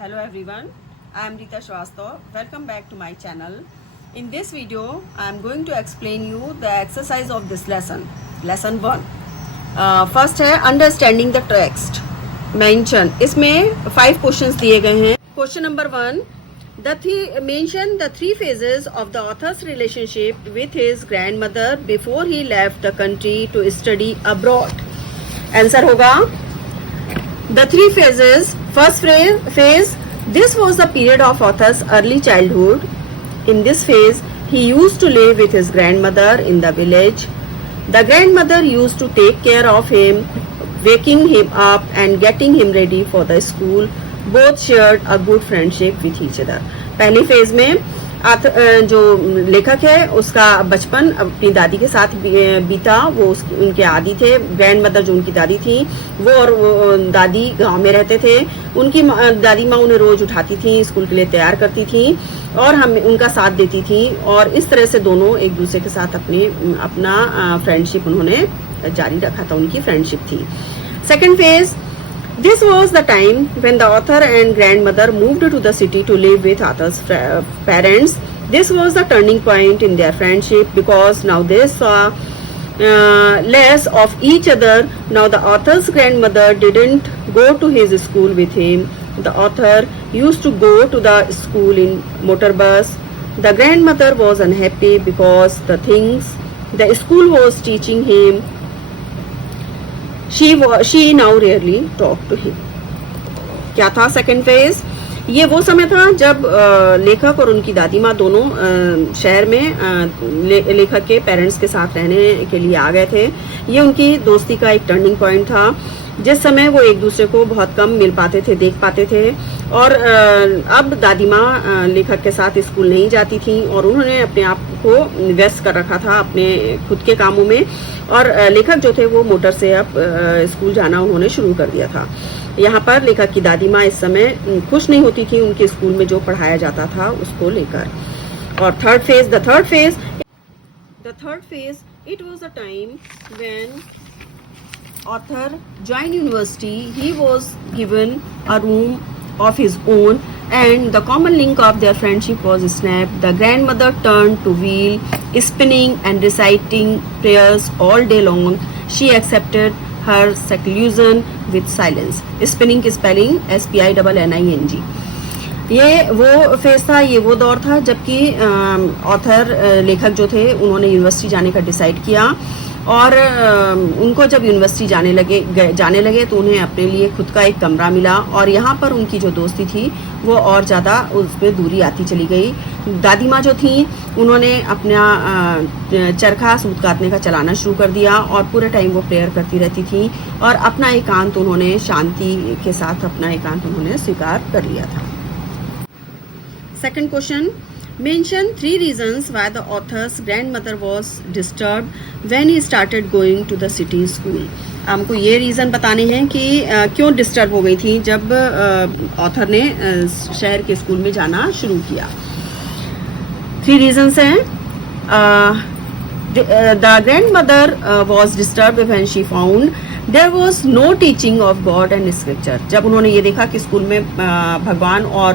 Hello everyone, I am Rita Shrivastava. Welcome back to my channel. In this video, I am going to explain you the exercise of this lesson. Lesson 1. First है understanding the text. Mention. इसमें 5 questions दिए गए हैं. Question number 1. Mention the 3 phases of the author's relationship with his grandmother before he left the country to study abroad. Answer होगा the 3 phases. First phase, this was the period of author's early childhood. In this phase, he used to live with his grandmother in the village. The grandmother used to take care of him, waking him up and getting him ready for the school. Both shared a good friendship with each other. पहली phase में जो लेखक है उसका बचपन अपनी दादी के साथ बीता. वो उनके आदी थे. ग्रैंड मदर जो उनकी दादी थी वो और दादी गांव में रहते थे. उनकी दादी माँ उन्हें रोज उठाती थी, स्कूल के लिए तैयार करती थी और हम उनका साथ देती थी. और इस तरह से दोनों एक दूसरे के साथ अपना फ्रेंडशिप उन्होंने जारी रखा था. उनकी फ्रेंडशिप थी. Second phase, this was the time when the author and grandmother moved to the city to live with author's parents. This was the turning point in their friendship because now they saw less of each other. Now the author's grandmother didn't go to his school with him. The author used to go to the school in motor bus. The grandmother was unhappy because the things the school was teaching him she now rarely talked to him. क्या था second phase? ये वो समय था जब लेखक और उनकी दादी माँ दोनों शहर में लेखक के पेरेंट्स के साथ रहने के लिए आ गए थे. ये उनकी दोस्ती का एक टर्निंग पॉइंट था जिस समय वो एक दूसरे को बहुत कम मिल पाते थे, देख पाते थे. और अब दादी माँ लेखक के साथ स्कूल नहीं जाती थी और उन्होंने अपने आप को व्यस्त कर रखा था अपने खुद के कामों में. और लेखक जो थे वो मोटर से अब स्कूल जाना उन्होंने शुरू कर दिया था. यहाँ पर लेखक की दादी माँ इस समय खुश नहीं होती थी उनके स्कूल में जो पढ़ाया जाता था उसको लेकर. और the third phase it was a time when author joined university. He was given a room of his own and the common link of their friendship was snapped. The grandmother turned to wheel, spinning and reciting prayers all day long. She accepted her seclusion with silence. Spinning की spelling SPINNING. ये वो phase था, ये वो दौर था जबकि author लेखक जो थे उन्होंने यूनिवर्सिटी जाने का डिसाइड किया. और उनको जब यूनिवर्सिटी जाने लगे तो उन्हें अपने लिए खुद का एक कमरा मिला और यहाँ पर उनकी जो दोस्ती थी वो और ज़्यादा उसमें दूरी आती चली गई. दादी माँ जो थी उन्होंने अपना चरखा सूत काटने का चलाना शुरू कर दिया और पूरे टाइम वो प्रेयर करती रहती थी और अपना एकांत उन्होंने शांति के साथ अपना एकांत उन्होंने स्वीकार कर लिया था. Second question, mention 3 reasons why the author's grandmother was disturbed when he started going to the city school. हमको ये रीज़न बताने हैं कि क्यों डिस्टर्ब हो गई थी जब ऑथर ने शहर के स्कूल में जाना शुरू किया. 3 रीजंस हैं. The grandmother was disturbed when she found there was no teaching of God and scripture. जब उन्होंने ये देखा कि स्कूल में भगवान और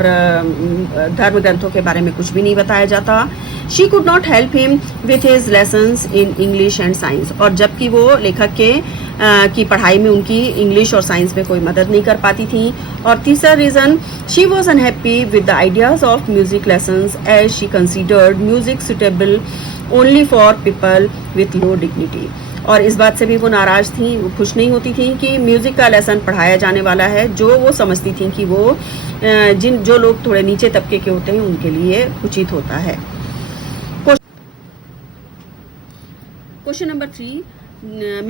धर्म ग्रंथों के बारे में कुछ भी नहीं बताया जाता. She could not help him with his lessons in English and science. और जबकि वो लेखक की पढ़ाई में उनकी इंग्लिश और साइंस में कोई मदद नहीं कर पाती थी. और तीसरा reason, she was unhappy with the ideas of music lessons as she considered music suitable only for people with low dignity. और इस बात से भी वो नाराज थी, वो खुश नहीं होती थी कि म्यूजिक का लेसन पढ़ाया जाने वाला है जो वो समझती थी कि वो जो लोग थोड़े नीचे तबके के होते हैं उनके लिए उचित होता है. Question number 3,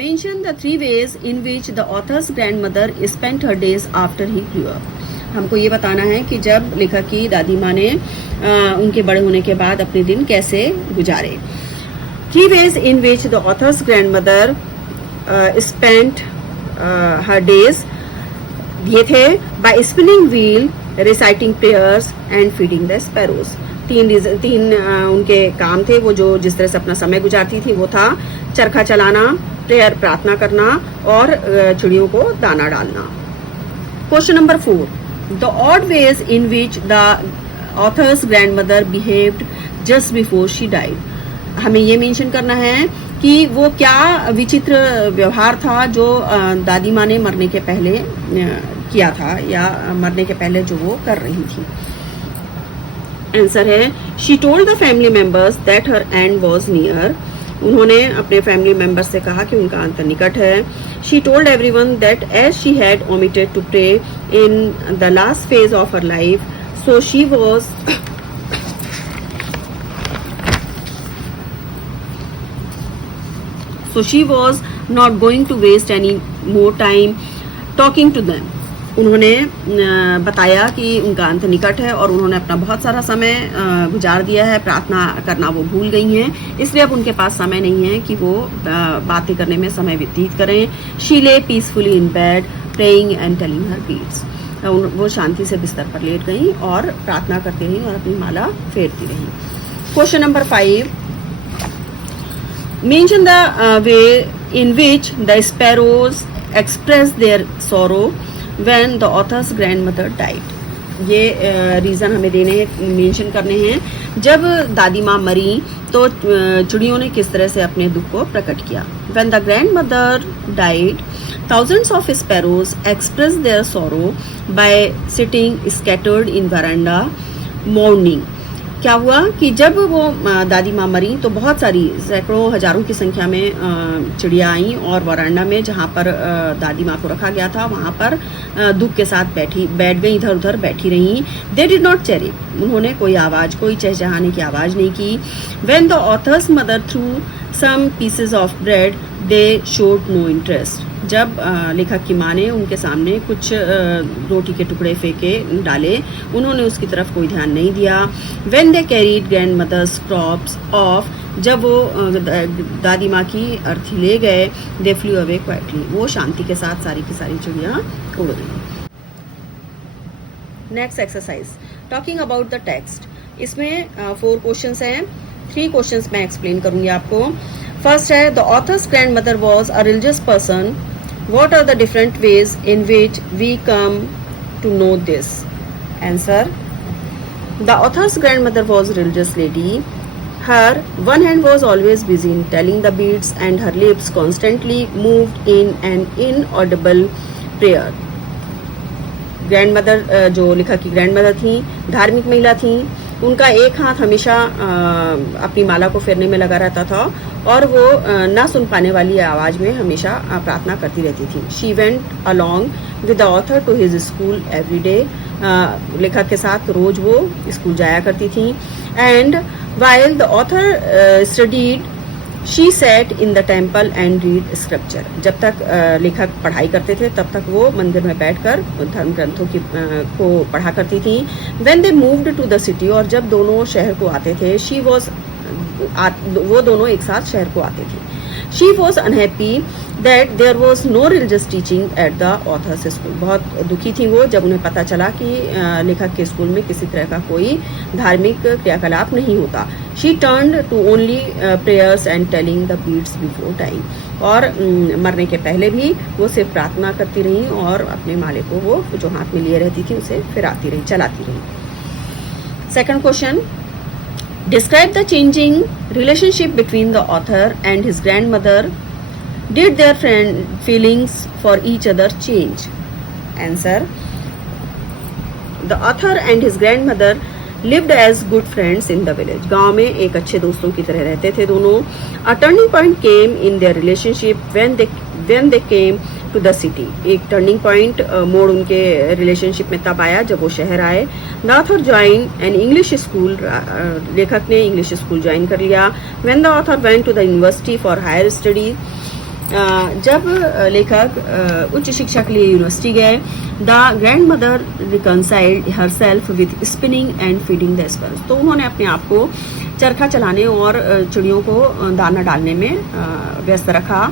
mention the 3 ways in which the author's grandmother spent her days after he grew up. हमको ये बताना है कि जब लेखक की दादी माँ ने उनके बड़े होने के बाद अपने दिन कैसे गुजारे. 3 ways in which the author's grandmother spent her days ये थे by spinning wheel, reciting prayers and feeding the sparrows. 3 उनके काम थे वो जो जिस तरह से अपना समय गुजारती थी वो था चरखा चलाना, प्रेयर प्रार्थना करना और चिड़ियों को दाना डालना. Question number 4, the odd ways in which the author's grandmother behaved just before she died. हमें ये मेंशन करना है कि वो क्या विचित्र व्यवहार था जो दादी माँ ने मरने के पहले किया था या मरने के पहले जो वो कर रही थी. आंसर है she told the family members that her and was near. उन्होंने अपने फैमिली मेंबर्स से कहा कि उनका अंत निकट है. She told everyone that as she had omitted to pray in the last phase of her life, so she was not going to waste any more time talking to them. उन्होंने बताया कि उनका अंत निकट है और उन्होंने अपना बहुत सारा समय गुजार दिया है. प्रार्थना करना वो भूल गई हैं, इसलिए अब उनके पास समय नहीं है कि वो बातें करने में समय व्यतीत करें. शी ले peacefully in bed praying and telling her beads. वो शांति से बिस्तर पर लेट गई और प्रार्थना करती रही और अपनी माला फेरती रही. Question number 5. Mention the way in which the sparrows expressed their sorrow when the author's grandmother died. ये रीज़न हमें मेंशन करने हैं. जब दादी माँ मरी तो चिड़ियों ने किस तरह से अपने दुख को प्रकट किया. When the grandmother died, thousands of sparrows expressed their sorrow by sitting scattered in veranda mourning. क्या हुआ कि जब वो दादी माँ मरी तो बहुत सारी सैकड़ों हजारों की संख्या में चिड़िया आई और वरांडा में जहाँ पर दादी माँ को रखा गया था वहाँ पर दुख के साथ बैठ गई, इधर उधर बैठी रहीं. They did not chirp. उन्होंने कोई चहचहाने की आवाज़ नहीं की. When the author's mother threw some pieces of bread they showed no interest. जब लेखक की माँ ने उनके सामने कुछ रोटी के टुकड़े फेंके डाले, उन्होंने उसकी तरफ कोई ध्यान नहीं दिया. When they carried grandmother's crops off. जब वो दादी माँ की अर्थी ले गए, दे फ्लू अवे क्वाइटली. वो शांति के साथ सारी की सारी चिड़ियाँ उड़ गई. Next exercise talking about the text. इसमें 4 क्वेश्चंस हैं. 3 क्वेश्चंस मैं एक्सप्लेन करूंगी आपको. फर्स्ट है the author's grand mother was a religious person. What are the different ways in which we come to know this? Answer. The author's grandmother was a religious lady. Her one hand was always busy in telling the beads and her lips constantly moved in an inaudible prayer. Grandmother जो लेखक की grandmother थी धार्मिक महिला थी. उनका एक हाथ हमेशा अपनी माला को फेरने में लगा रहता था और वो ना सुन पाने वाली आवाज़ में हमेशा प्रार्थना करती रहती थी. She went along with the author to his school every day. लेखक के साथ रोज वो स्कूल जाया करती थी. And while the author studied she set in the temple and read scripture. जब तक लेखक पढ़ाई करते थे तब तक वो मंदिर में बैठकर धर्म ग्रंथों को पढ़ा करती थी. When they moved to the city. और जब दोनों शहर को आते थे, वो दोनों एक साथ शहर को आते थे. She was unhappy that there was no religious teaching at the author's school. बहुत दुखी थी वो जब उन्हें पता चला कि लेखक के स्कूल में किसी तरह का कोई धार्मिक क्रियाकलाप नहीं होता. She turned to only prayers and telling the beads before time. और मरने के पहले भी वो सिर्फ प्रार्थना करती रही और अपने माले को वो जो हाथ में लिए रहती थी उसे फिराती रही, चलाती रही. Second question. Describe the changing relationship between the author and his grandmother. Did their feelings for each other change? Answer. The author and his grandmother lived as good friends in the village. गांव में एक अच्छे दोस्तों की तरह रहते थे दोनों. A turning point came in their relationship when they came to the city. एक टर्निंग पॉइंट मोड़ उनके रिलेशनशिप में तब आया जब वो शहर आए. The author joined an English school. लेखक ने इंग्लिश स्कूल ज्वाइन कर लिया. When the author went to the university for higher studies. जब लेखक उच्च शिक्षा के लिए यूनिवर्सिटी गए. The grand mother reconciled herself with spinning and feeding the sperms. तो उन्होंने अपने आप को चरखा चलाने और चिड़ियों को दाना डालने में व्यस्त रखा.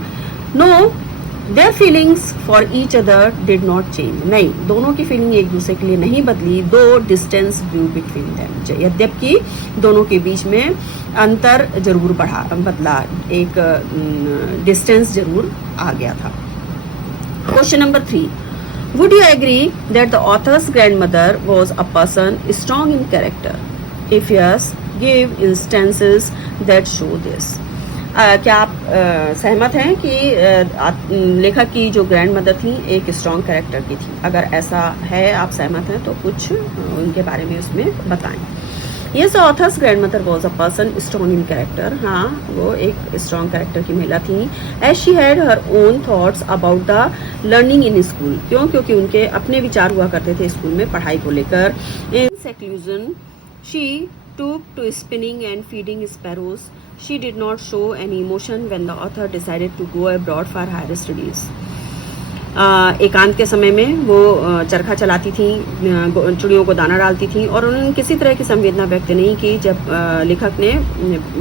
No their feelings for each other did not change. नहीं, दोनों की फीलिंग एक दूसरे के लिए नहीं बदली. दो डिस्टेंस ग्रू बिटवीन देम. यद्यपि दोनों के बीच में अंतर जरूर बदला, एक डिस्टेंस जरूर आ गया था. Question number 3. Would you agree that the author's grandmother was a person strong in character? If yes, give instances that show this. क्या आप सहमत हैं कि लेखक की जो ग्रैंड मदर थी एक स्ट्रॉन्ग कैरेक्टर की थी? अगर ऐसा है, आप सहमत हैं, तो कुछ उनके बारे में उसमें बताएं. Yes, the author's grandmother was a person strong in character. हाँ, वो एक strong character की महिला थी. As she had her own thoughts about the learning in school. क्यों? क्योंकि उनके अपने विचार हुआ करते थे स्कूल में पढ़ाई को लेकर. In seclusion, she took to spinning and feeding sparrows. She did not show any emotion when the author decided to go abroad for higher studies. एकांत के समय में वो चरखा चलाती थी, चिड़ियों को दाना डालती थी और उन्होंने किसी तरह की संवेदना व्यक्त नहीं की जब लेखक ने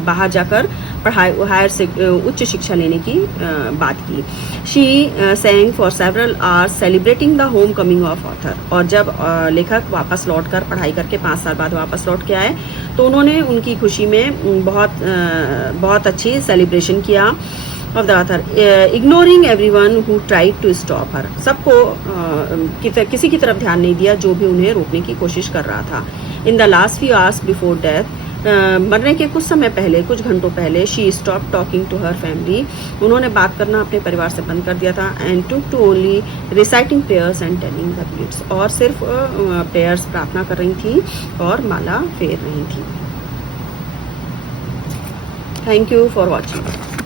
बाहर जाकर पढ़ाई उच्च शिक्षा लेने की बात की. She sang for several hours celebrating the home coming of author. और जब लेखक वापस लौटकर पढ़ाई करके 5 साल बाद वापस लौट के आए तो उन्होंने उनकी खुशी में बहुत अच्छी सेलिब्रेशन किया of the author, ignoring everyone who tried to stop her. सबको किसी की तरफ ध्यान नहीं दिया जो भी उन्हें रोकने की कोशिश कर रहा था. In the last few hours before death, मरने के कुछ समय पहले, कुछ घंटों पहले, she stopped talking to her family. उन्होंने बात करना अपने परिवार से बंद कर दिया था. And took to only reciting prayers and telling the beads. और सिर्फ prayers प्रार्थना कर रही थी और माला फेर रही थी. Thank you for watching.